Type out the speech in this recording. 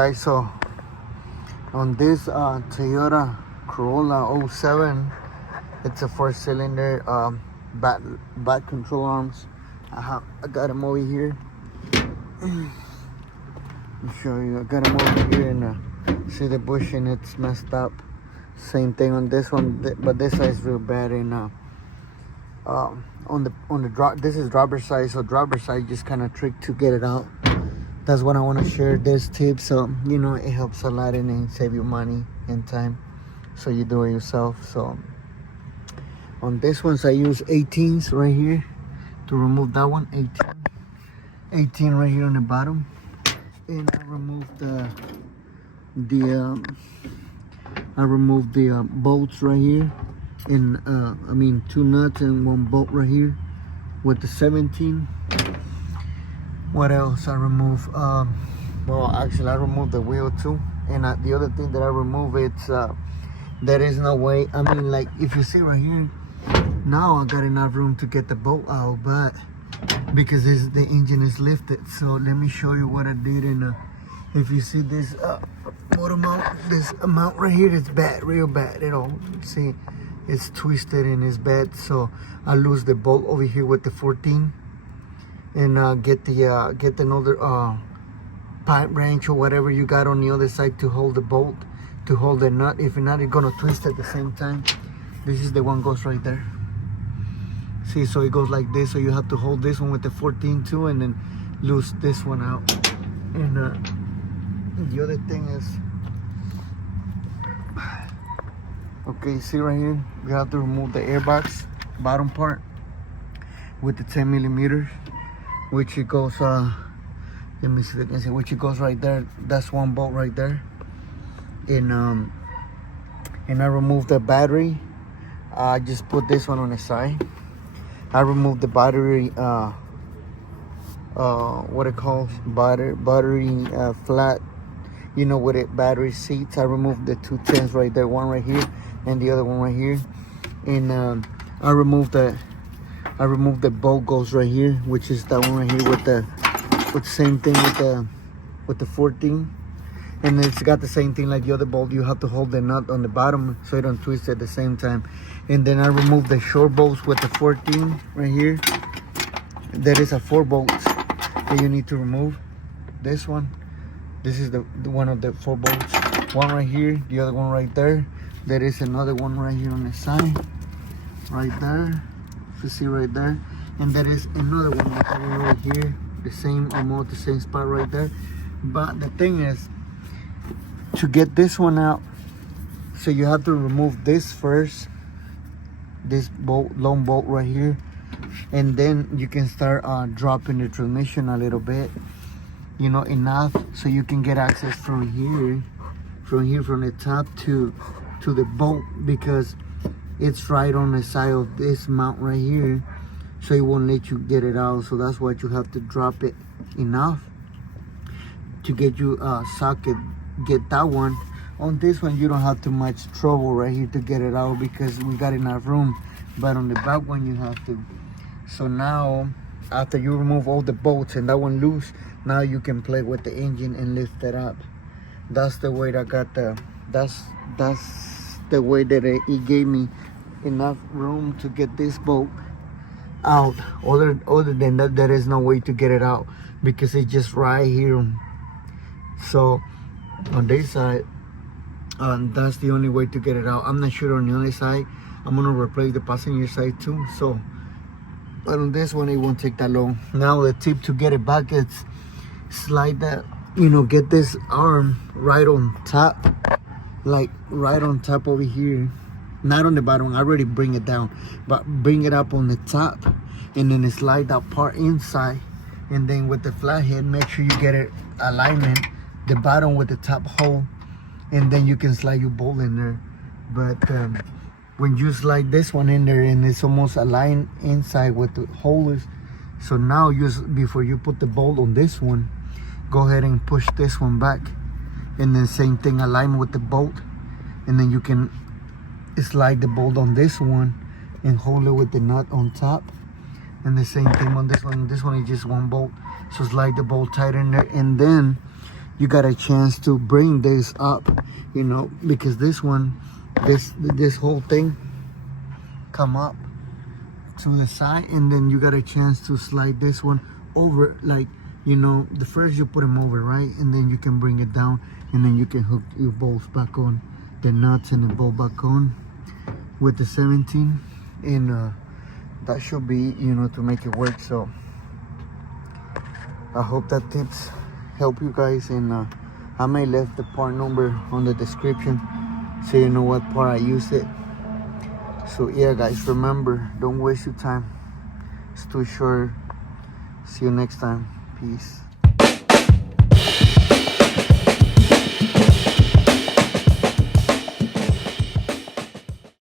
guys, so on this Toyota Corolla '07, it's a 4-cylinder back control arms. I got them over here. Let me show you. I got them over here, and see the bushing, it's messed up. Same thing on this one, but this side is real bad. And on the drop, this is driver's side, so driver's side just kind of trick to get it out. That's what I want to share this tip, so you know it helps a lot and save you money and time, so you do it yourself. So on this ones I use 18s right here to remove that one. 18 right here on the bottom, and I remove the bolts right here, and I mean 2 nuts and 1 bolt right here with the 17. What else I remove? Well, actually I removed the wheel too, and the other thing that I remove, it's there is no way, I mean, like if you see right here, now I got enough room to get the bolt out, but because the engine is lifted. So let me show you what I did. And if you see this motor mount, this mount right here, it's bad, real bad. You know, see it's twisted and it's bad. So I lose the bolt over here with the 14, and get another pipe wrench or whatever you got on the other side to hold the bolt, to hold the nut. If not, it's gonna twist at the same time. This is the one goes right there. See, so it goes like this, so you have to hold this one with the 14 too, and then loose this one out. And the other thing is, okay, see right here, you have to remove the airbox bottom part with the 10 millimeters, which it goes let me see if I can see, which it goes right there. That's 1 bolt right there. And I removed the battery. I just put this one on the side. I removed the battery, what it calls, battery flat, you know, with it, battery seats. I removed the 2 10s right there, one right here and the other one right here. And I removed the bolt goes right here, which is that one right here with the same thing with the 14. And it's got the same thing like the other bolt. You have to hold the nut on the bottom so it don't twist at the same time. And then I removed the short bolts with the 14 right here. There is a 4 bolts that you need to remove. This one, this is the one of the 4 bolts. One right here, the other one right there. There is another one right here on the side, right there. If you see right there. And there is another one right here, the same, almost the same spot right there. But the thing is, to get this one out, so you have to remove this first, this bolt, long bolt right here, and then you can start dropping the transmission a little bit, you know, enough so you can get access from the top to the bolt, because it's right on the side of this mount right here, so it won't let you get it out. So that's why you have to drop it enough to get you socket. Get that one. On this one you don't have too much trouble right here to get it out, because we got enough room, but on the back one you have to. So now after you remove all the bolts and that one loose, now you can play with the engine and lift it up. That's the way that I got that's the way that it gave me enough room to get this bolt out. Other than that, there is no way to get it out, because it's just right here. So on this side, that's the only way to get it out. I'm not sure on the other side. I'm gonna replace the passenger side too. So, but on this one, it won't take that long. Now the tip to get it back is slide that, you know, get this arm right on top, like right on top over here, not on the bottom. I already bring it down, but bring it up on the top, and then slide that part inside, and then with the flathead, make sure you get it alignment, the bottom with the top hole, and then you can slide your bolt in there. But when you slide this one in there and it's almost aligned inside with the holes, so now before you put the bolt on this one, go ahead and push this one back, and then same thing, align with the bolt, and then you can slide the bolt on this one and hold it with the nut on top. And the same thing on this one. This one is just 1 bolt, so slide the bolt tight in there, and then you got a chance to bring this up, you know, because this one, this whole thing come up to the side, and then you got a chance to slide this one over, like, you know, the first you put them over, right, and then you can bring it down, and then you can hook your bolts back on, the nuts and the bolt back on with the 17, and that should be, you know, to make it work. So I hope that tips help you guys, and I may leave the part number on the description so you know what part I use it. So yeah guys, remember, don't waste your time, it's too short. See you next time. Peace.